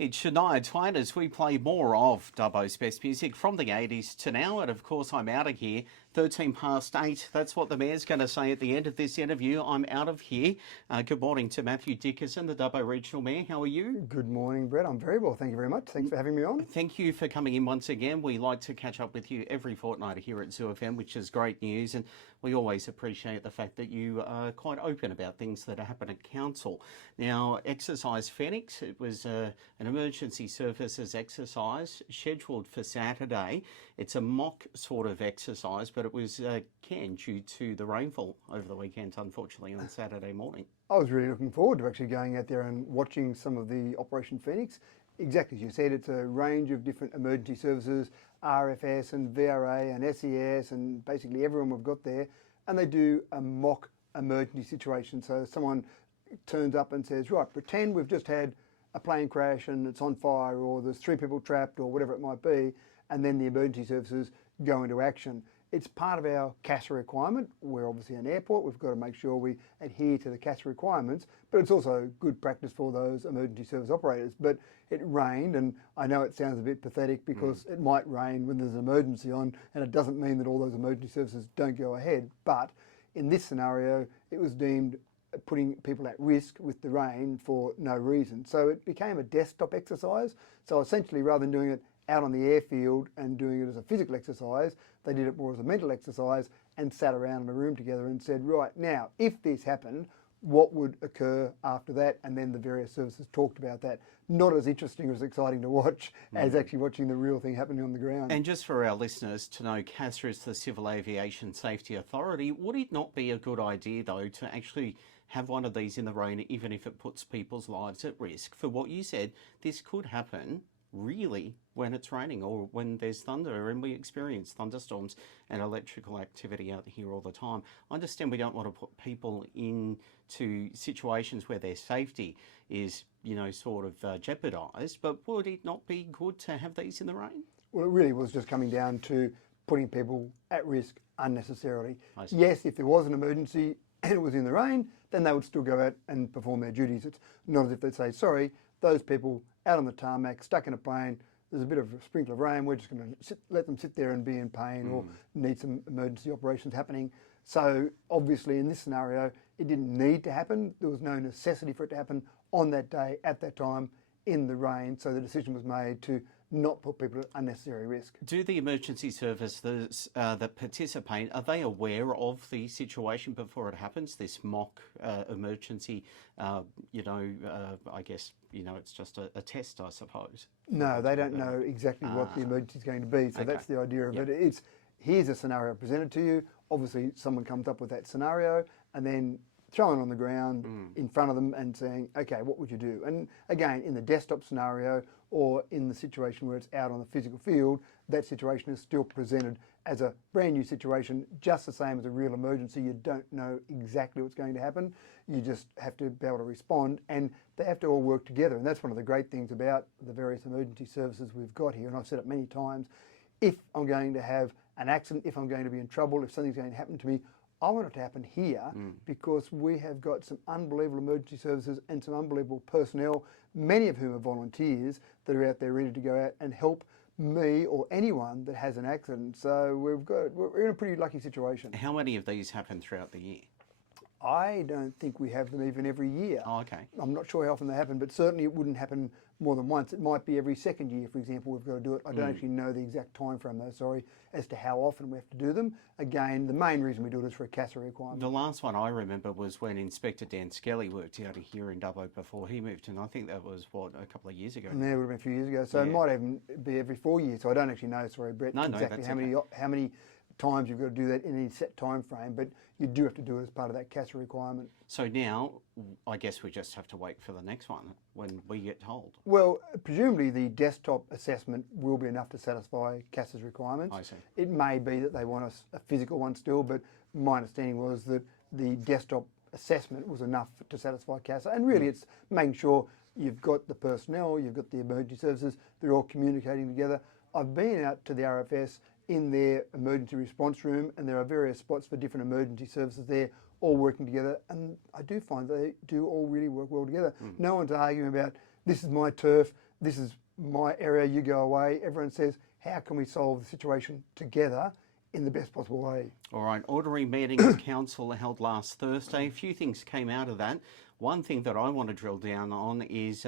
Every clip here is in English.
It's tonight, tonight as we play more of Dubbo's best music from the 80s to now. And of course, I'm out of here. 13 past 8. That's what the Mayor's going to say at the end of this interview. I'm out of here. Good morning to Matthew Dickerson, the Dubbo Regional Mayor. How are you? Good morning, Brett. I'm very well. Thank you very much. Thanks for having me on. Thank you for coming in once again. We like to catch up with you every fortnight here at Zoo FM, which is great news. And we always appreciate the fact that you are quite open about things that happen at Council. Now, Exercise Phoenix, it was an emergency services exercise scheduled for Saturday. It's a mock sort of exercise, but it was canned due to the rainfall over the weekend, unfortunately, on Saturday morning. I was really looking forward to actually going out there and watching some of the Operation Phoenix. Exactly as you said, it's a range of different emergency services, RFS and VRA and SES and basically everyone we've got there, and they do a mock emergency situation. So someone turns up and says, right, pretend we've just had a plane crash and it's on fire, or there's 3 people trapped, or whatever it might be, and then the emergency services go into action. It's part of our CASA requirement. We're obviously an airport. We've got to make sure we adhere to the CASA requirements, but it's also good practice for those emergency service operators. But it rained, and I know it sounds a bit pathetic because it might rain when there's an emergency on, and it doesn't mean that all those emergency services don't go ahead. But in this scenario, it was deemed putting people at risk with the rain for no reason. So it became a desktop exercise. So essentially, rather than doing it out on the airfield and doing it as a physical exercise, they did it more as a mental exercise and sat around in a room together and said, right, now, if this happened, what would occur after that? And then the various services talked about that. Not as interesting or as exciting to watch as actually watching the real thing happening on the ground. And just for our listeners to know, CASA is the Civil Aviation Safety Authority. Would it not be a good idea, though, to actually have one of these in the rain, even if it puts people's lives at risk? For what you said, this could happen really when it's raining or when there's thunder, and we experience thunderstorms and electrical activity out here all the time. I understand we don't want to put people into situations where their safety is, sort of jeopardised, but would it not be good to have these in the rain? Well, it really was just coming down to putting people at risk unnecessarily. Yes, if there was an emergency and it was in the rain, then they would still go out and perform their duties. It's not as if they'd say, sorry, those people out on the tarmac, stuck in a plane, there's a bit of a sprinkle of rain, we're just going to let them sit there and be in pain or need some emergency operations happening. So obviously in this scenario, it didn't need to happen. There was no necessity for it to happen on that day, at that time, in the rain. So the decision was made to not put people at unnecessary risk. Do the emergency services that participate, are they aware of the situation before it happens, this mock emergency, I guess, it's just a test, I suppose? No, they don't know exactly what the emergency is going to be. So that's the idea of it. It's, here's a scenario presented to you. Obviously, someone comes up with that scenario and then throwing on the ground in front of them and saying, okay, what would you do? And again, in the desktop scenario or in the situation where it's out on the physical field, that situation is still presented as a brand new situation, just the same as a real emergency. You don't know exactly what's going to happen. You just have to be able to respond, and they have to all work together. And that's one of the great things about the various emergency services we've got here. And I've said it many times, if I'm going to have an accident, if I'm going to be in trouble, if something's going to happen to me, I want it to happen here because we have got some unbelievable emergency services and some unbelievable personnel, many of whom are volunteers that are out there ready to go out and help me or anyone that has an accident. So we're in a pretty lucky situation. How many of these happen throughout the year? I don't think we have them even every year. Oh, okay. I'm not sure how often they happen, but certainly it wouldn't happen more than once. It might be every second year, for example, we've got to do it. I don't actually know the exact time frame though, sorry, as to how often we have to do them. Again, the main reason we do it is for a CASA requirement. The last one I remember was when Inspector Dan Skelly worked out here in Dubbo before he moved, and I think that was, a couple of years ago? Yeah, it would have been a few years ago. So it might even be every 4 years. So I don't actually know, sorry, Brett, exactly how many times you've got to do that in any set time frame, but you do have to do it as part of that CASA requirement. So now, I guess we just have to wait for the next one when we get told. Well, presumably the desktop assessment will be enough to satisfy CASA's requirements. I see. It may be that they want a physical one still, but my understanding was that the desktop assessment was enough to satisfy CASA. And really it's making sure you've got the personnel, you've got the emergency services, they're all communicating together. I've been out to the RFS in their emergency response room, and there are various spots for different emergency services there, all working together, and I do find they do all really work well together. No one's arguing about, this is my turf, this is my area, you go away. Everyone says, how can we solve the situation together in the best possible way? All right, ordinary meeting of council held last Thursday. A few things came out of that. One thing that I want to drill down on is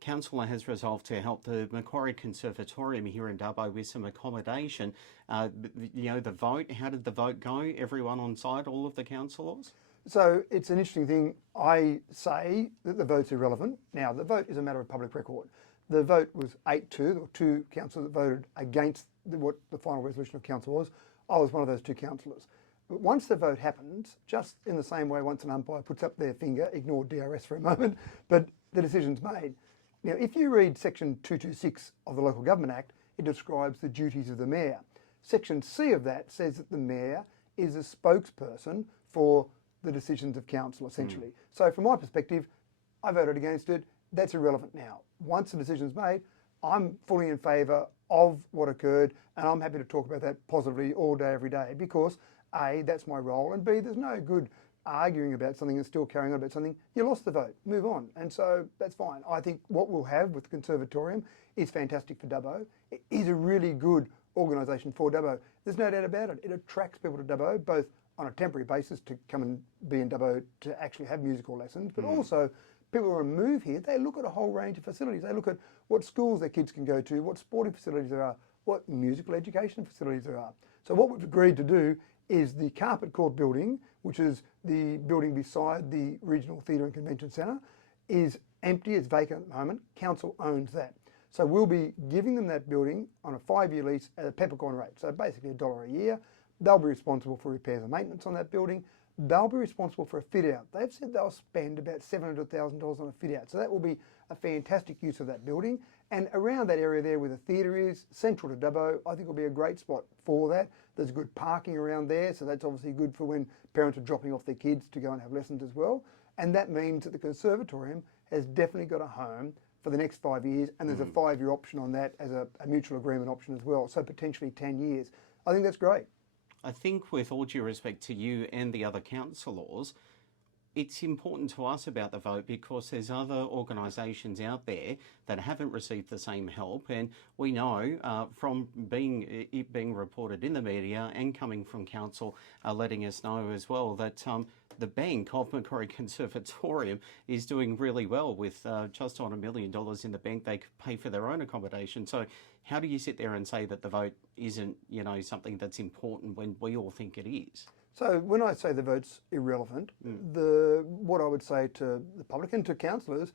council has resolved to help the Macquarie Conservatorium here in Dubbo with some accommodation. The vote, how did the vote go? Everyone on side, all of the councillors? So it's an interesting thing. I say that the vote's irrelevant. Now, the vote is a matter of public record. The vote was 8-2. There were two councillors that voted against what the final resolution of council was. I was one of those two councillors. But once the vote happens, just in the same way once an umpire puts up their finger, ignore DRS for a moment, but the decision's made. Now, if you read section 226 of the Local Government Act, it describes the duties of the mayor. Section C of that says that the mayor is a spokesperson for the decisions of council, essentially. So from my perspective, I voted against it. That's irrelevant now. Once the decision's made, I'm fully in favour of what occurred, and I'm happy to talk about that positively all day, every day, because A, that's my role, and B, there's no good arguing about something and still carrying on about something. You lost the vote, move on. And so that's fine. I think what we'll have with the Conservatorium is fantastic for Dubbo. It is a really good organisation for Dubbo. There's no doubt about it. It attracts people to Dubbo, both on a temporary basis to come and be in Dubbo to actually have musical lessons, but also people who move here, they look at a whole range of facilities. They look at what schools their kids can go to, what sporting facilities there are, what musical education facilities there are. So what we've agreed to do is the Carpet Court building, which is the building beside the Regional Theatre and Convention Centre, is empty, it's vacant at the moment. Council owns that. So we'll be giving them that building on a 5-year lease at a peppercorn rate, so basically $1 a year. They'll be responsible for repairs and maintenance on that building. They'll be responsible for a fit out. They've said they'll spend about $700,000 on a fit out. So that will be a fantastic use of that building. And around that area there where the theatre is, central to Dubbo, I think will be a great spot for that. There's good parking around there, so that's obviously good for when parents are dropping off their kids to go and have lessons as well. And that means that the Conservatorium has definitely got a home for the next 5 years, and there's a 5-year option on that as a mutual agreement option as well, so potentially 10 years. I think that's great. I think, with all due respect to you and the other councillors, it's important to us about the vote because there's other organisations out there that haven't received the same help, and we know from it being reported in the media and coming from council letting us know as well that the bank of Macquarie Conservatorium is doing really well with just on $1 million in the bank. They could pay for their own accommodation. So how do you sit there and say that the vote isn't, something that's important when we all think it is? So when I say the vote's irrelevant, what I would say to the public and to councillors,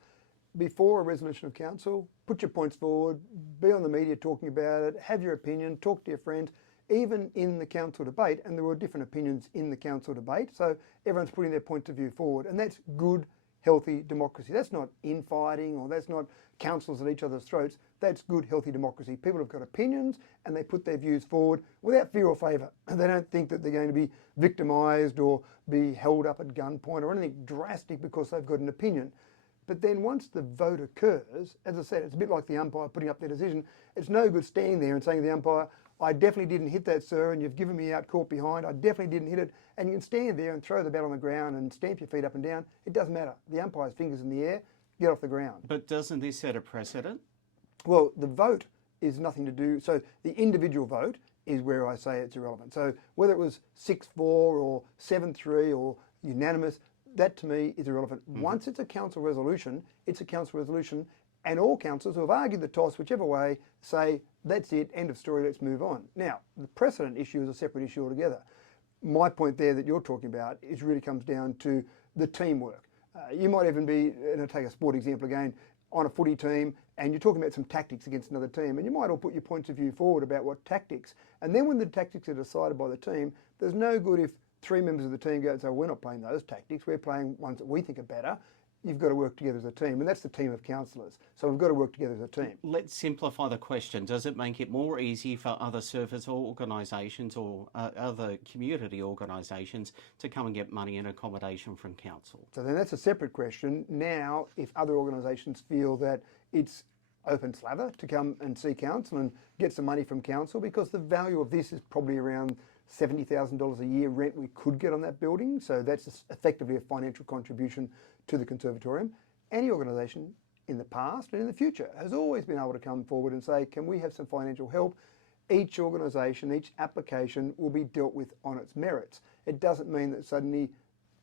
before a resolution of council, put your points forward, be on the media talking about it, have your opinion, talk to your friends, even in the council debate, and there were different opinions in the council debate, so everyone's putting their point of view forward, and that's good, healthy democracy. That's not infighting, or that's not councillors at each other's throats. That's good, healthy democracy. People have got opinions and they put their views forward without fear or favour. They don't think that they're going to be victimised or be held up at gunpoint or anything drastic because they've got an opinion. But then once the vote occurs, as I said, it's a bit like the umpire putting up their decision. It's no good standing there and saying to the umpire, I definitely didn't hit that, sir, and you've given me out caught behind. I definitely didn't hit it. And you can stand there and throw the bat on the ground and stamp your feet up and down. It doesn't matter. The umpire's fingers in the air, get off the ground. But doesn't this set a precedent? Well, the vote is nothing to do. So the individual vote is where I say it's irrelevant. So whether it was 6-4 or 7-3 or unanimous, that to me is irrelevant. Once it's a council resolution, it's a council resolution, and all councillors who have argued the toss whichever way say, that's it, end of story, let's move on. Now, the precedent issue is a separate issue altogether. My point there that you're talking about really comes down to the teamwork. You might even be, and I'll take a sport example again, on a footy team, and you're talking about some tactics against another team, and you might all put your points of view forward about what tactics. And then when the tactics are decided by the team, there's no good if 3 members of the team go and say, we're not playing those tactics, we're playing ones that we think are better. You've got to work together as a team, and that's the team of councillors. So we've got to work together as a team. Let's simplify the question. Does it make it more easy for other service organisations or other community organisations to come and get money and accommodation from council? So then that's a separate question. Now, if other organisations feel that it's open slather to come and see council and get some money from council, because the value of this is probably around $70,000 a year rent we could get on that building. So that's effectively a financial contribution to the Conservatorium. Any organisation in the past and in the future has always been able to come forward and say, can we have some financial help? Each organisation, each application will be dealt with on its merits. It doesn't mean that suddenly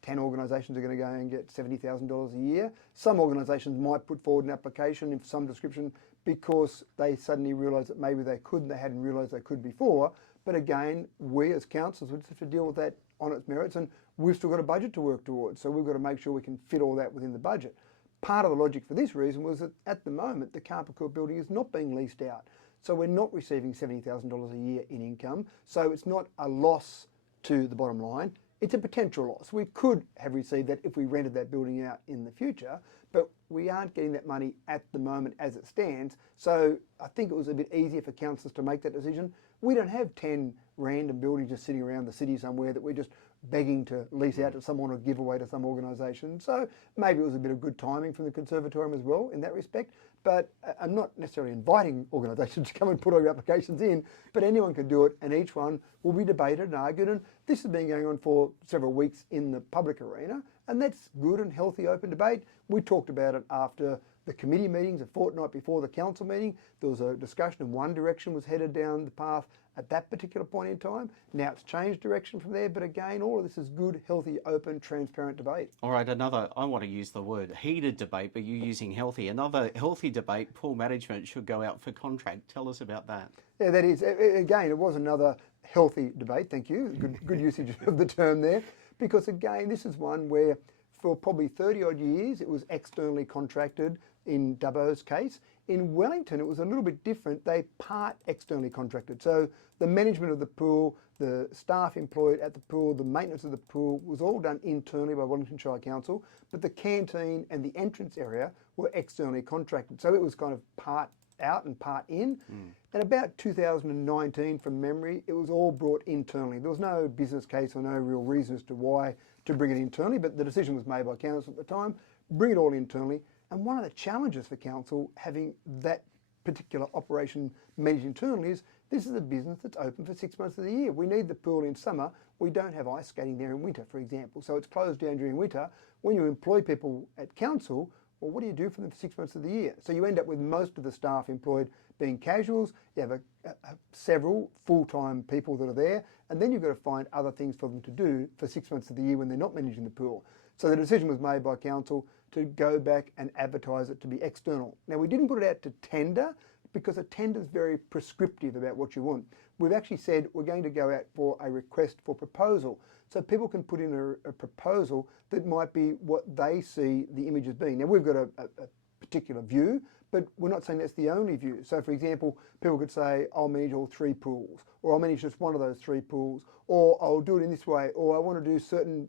10 organisations are going to go and get $70,000 a year. Some organisations might put forward an application of some description because they suddenly realise that maybe they could and they hadn't realised they could before. But again, we as councils would have to deal with that on its merits, and we've still got a budget to work towards. So we've got to make sure we can fit all that within the budget. Part of the logic for this reason was that at the moment, the Carpet Court building is not being leased out. So we're not receiving $70,000 a year in income. So it's not a loss to the bottom line. It's a potential loss. We could have received that if we rented that building out in the future, but we aren't getting that money at the moment as it stands. So I think it was a bit easier for councils to make that decision. We don't have 10 random buildings just sitting around the city somewhere that we're just begging to lease out to someone or give away to some organisation. So maybe it was a bit of good timing from the Conservatorium as well in that respect. But I'm not necessarily inviting organisations to come and put all your applications in, but anyone can do it, and each one will be debated and argued. And this has been going on for several weeks in the public arena, and that's good and healthy open debate. We talked about it after the committee meetings a fortnight before the council meeting. There was a discussion of one direction was headed down the path at that particular point in time. Now it's changed direction from there, but again, all of this is good, healthy, open, transparent debate. All right, I want to use the word heated debate, but you're using healthy. Another healthy debate, pool management should go out for contract. Tell us about that. Yeah, that is, again, it was another healthy debate, thank you, good usage of the term there, because again, this is one where for probably 30 odd years it was externally contracted in Dubbo's case. In Wellington, it was a little bit different. They part externally contracted. So the management of the pool, the staff employed at the pool, the maintenance of the pool was all done internally by Wellington Shire Council, but the canteen and the entrance area were externally contracted. So it was kind of part out and part in. And about 2019, from memory, it was all brought internally. There was no business case or no real reason as to why to bring it internally, but the decision was made by council at the time, bring it all internally. And one of the challenges for council having that particular operation managed internally is this is a business that's open for 6 months of the year. We need the pool in summer. We don't have ice skating there in winter, for example. So it's closed down during winter. When you employ people at council, well, what do you do for them for 6 months of the year? So you end up with most of the staff employed being casuals. You have several full-time people that are there, and then you've got to find other things for them to do for 6 months of the year when they're not managing the pool. So the decision was made by council to go back and advertise it to be external. Now, we didn't put it out to tender because a tender is very prescriptive about what you want. We've actually said we're going to go out for a request for proposal. So people can put in a proposal that might be what they see the image as being. Now, we've got a particular view, but we're not saying that's the only view. So, for example, people could say, I'll manage all 3 pools, or I'll manage just one of those 3 pools, or I'll do it in this way, or I want to do certain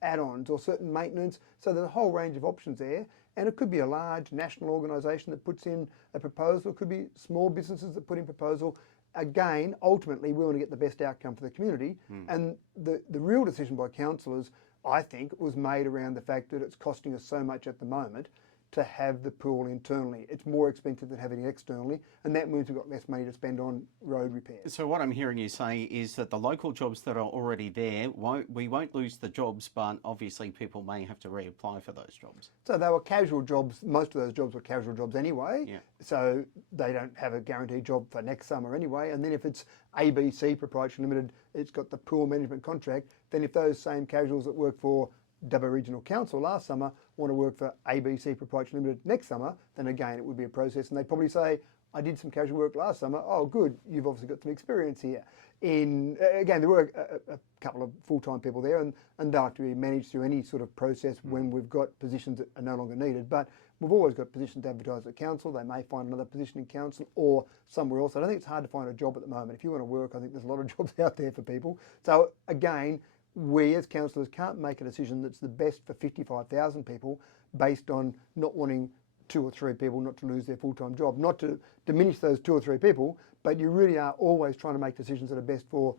add-ons or certain maintenance. So there's a whole range of options there, and it could be a large national organisation that puts in a proposal. It could be small businesses that put in proposal. Again, ultimately, we want to get the best outcome for the community. And the real decision by councillors, I think, was made around the fact that it's costing us so much at the moment to have the pool internally. It's more expensive than having it externally, and that means we've got less money to spend on road repairs. So what I'm hearing you say is that the local jobs that are already there, we won't lose the jobs, but obviously people may have to reapply for those jobs. So they were casual jobs. Most of those jobs were casual jobs anyway. Yeah. So they don't have a guaranteed job for next summer anyway. And then if it's ABC Proprietary Limited, it's got the pool management contract, then if those same casuals that work for Dubbo Regional Council last summer want to work for ABC Proprietary Limited next summer, then again it would be a process, and they'd probably say, I did some casual work last summer. Oh, good, you've obviously got some experience here. Again, there were a couple of full-time people there, and they'll have to be managed through any sort of process when we've got positions that are no longer needed. But we've always got positions advertised at council. They may find another position in council or somewhere else. I don't think it's hard to find a job at the moment. If you want to work, I think there's a lot of jobs out there for people. So again, we as councillors can't make a decision that's the best for 55,000 people based on not wanting 2 or 3 people not to lose their full-time job. Not to diminish those 2 or 3 people, but you really are always trying to make decisions that are best for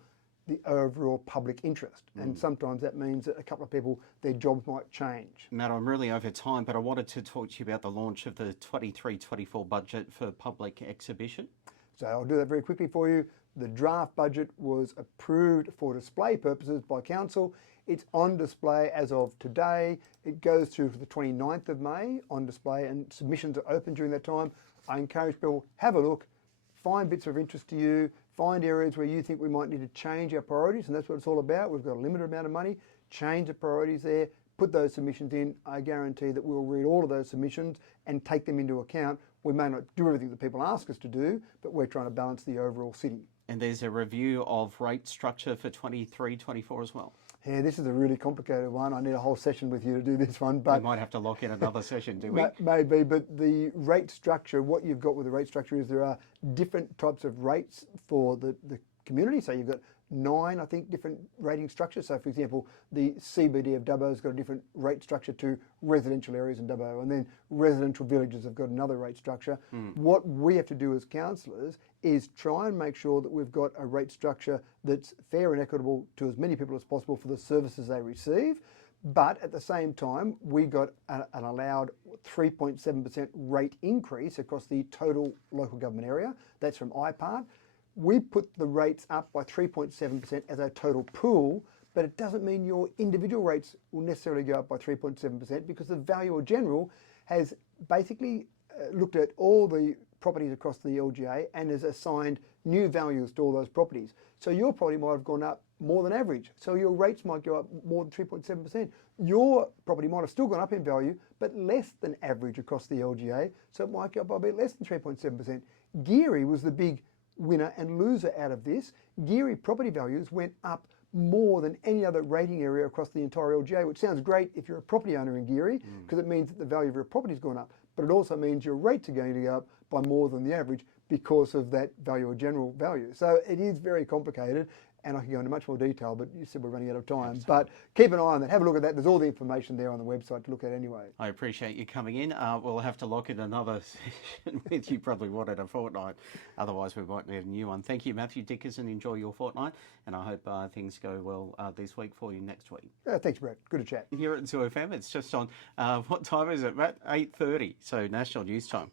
the overall public interest. And sometimes that means that a couple of people, their jobs might change. Matt, I'm really over time, but I wanted to talk to you about the launch of the 23-24 budget for public exhibition. So I'll do that very quickly for you. The draft budget was approved for display purposes by council. It's on display as of today. It goes through to the 29th of May on display, and submissions are open during that time. I encourage people, have a look, find bits of interest to you, find areas where you think we might need to change our priorities, and that's what it's all about. We've got a limited amount of money, change the priorities there, put those submissions in. I guarantee that we'll read all of those submissions and take them into account. We may not do everything that people ask us to do, but we're trying to balance the overall city. And there's a review of rate structure for 23-24 as well. Yeah, this is a really complicated one. I need a whole session with you to do this one. But we might have to lock in another session, do we? Maybe, but the rate structure, what you've got with the rate structure is there are different types of rates for the community. So you've got 9, I think, different rating structures. So, for example, the CBD of Dubbo's got a different rate structure to residential areas in Dubbo, and then residential villages have got another rate structure. What we have to do as councillors is try and make sure that we've got a rate structure that's fair and equitable to as many people as possible for the services they receive. But at the same time, we got an allowed 3.7% rate increase across the total local government area. That's from IPART. We put the rates up by 3.7% as a total pool, but it doesn't mean your individual rates will necessarily go up by 3.7% because the Valuer General has basically looked at all the properties across the LGA and has assigned new values to all those properties. So your property might have gone up more than average. So your rates might go up more than 3.7%. Your property might have still gone up in value, but less than average across the LGA. So it might go up by a bit less than 3.7%. Geary was the big winner and loser out of this. Geary property values went up more than any other rating area across the entire LGA, which sounds great if you're a property owner in Geary, because it means that the value of your property's gone up. But it also means your rates are going to go up by more than the average because of that Valuer General value. So it is very complicated, and I can go into much more detail, but you said we're running out of time. Absolutely. But keep an eye on that. Have a look at that. There's all the information there on the website to look at anyway. I appreciate you coming in. We'll have to lock in another session with you, probably wanted a fortnight. Otherwise, we might need a new one. Thank you, Matthew Dickerson. Enjoy your fortnight, and I hope things go well this week for you next week. Thanks, Brett. Good to chat. Here at Zoo FM, it's just on, what time is it, Matt? 8:30, so national news time.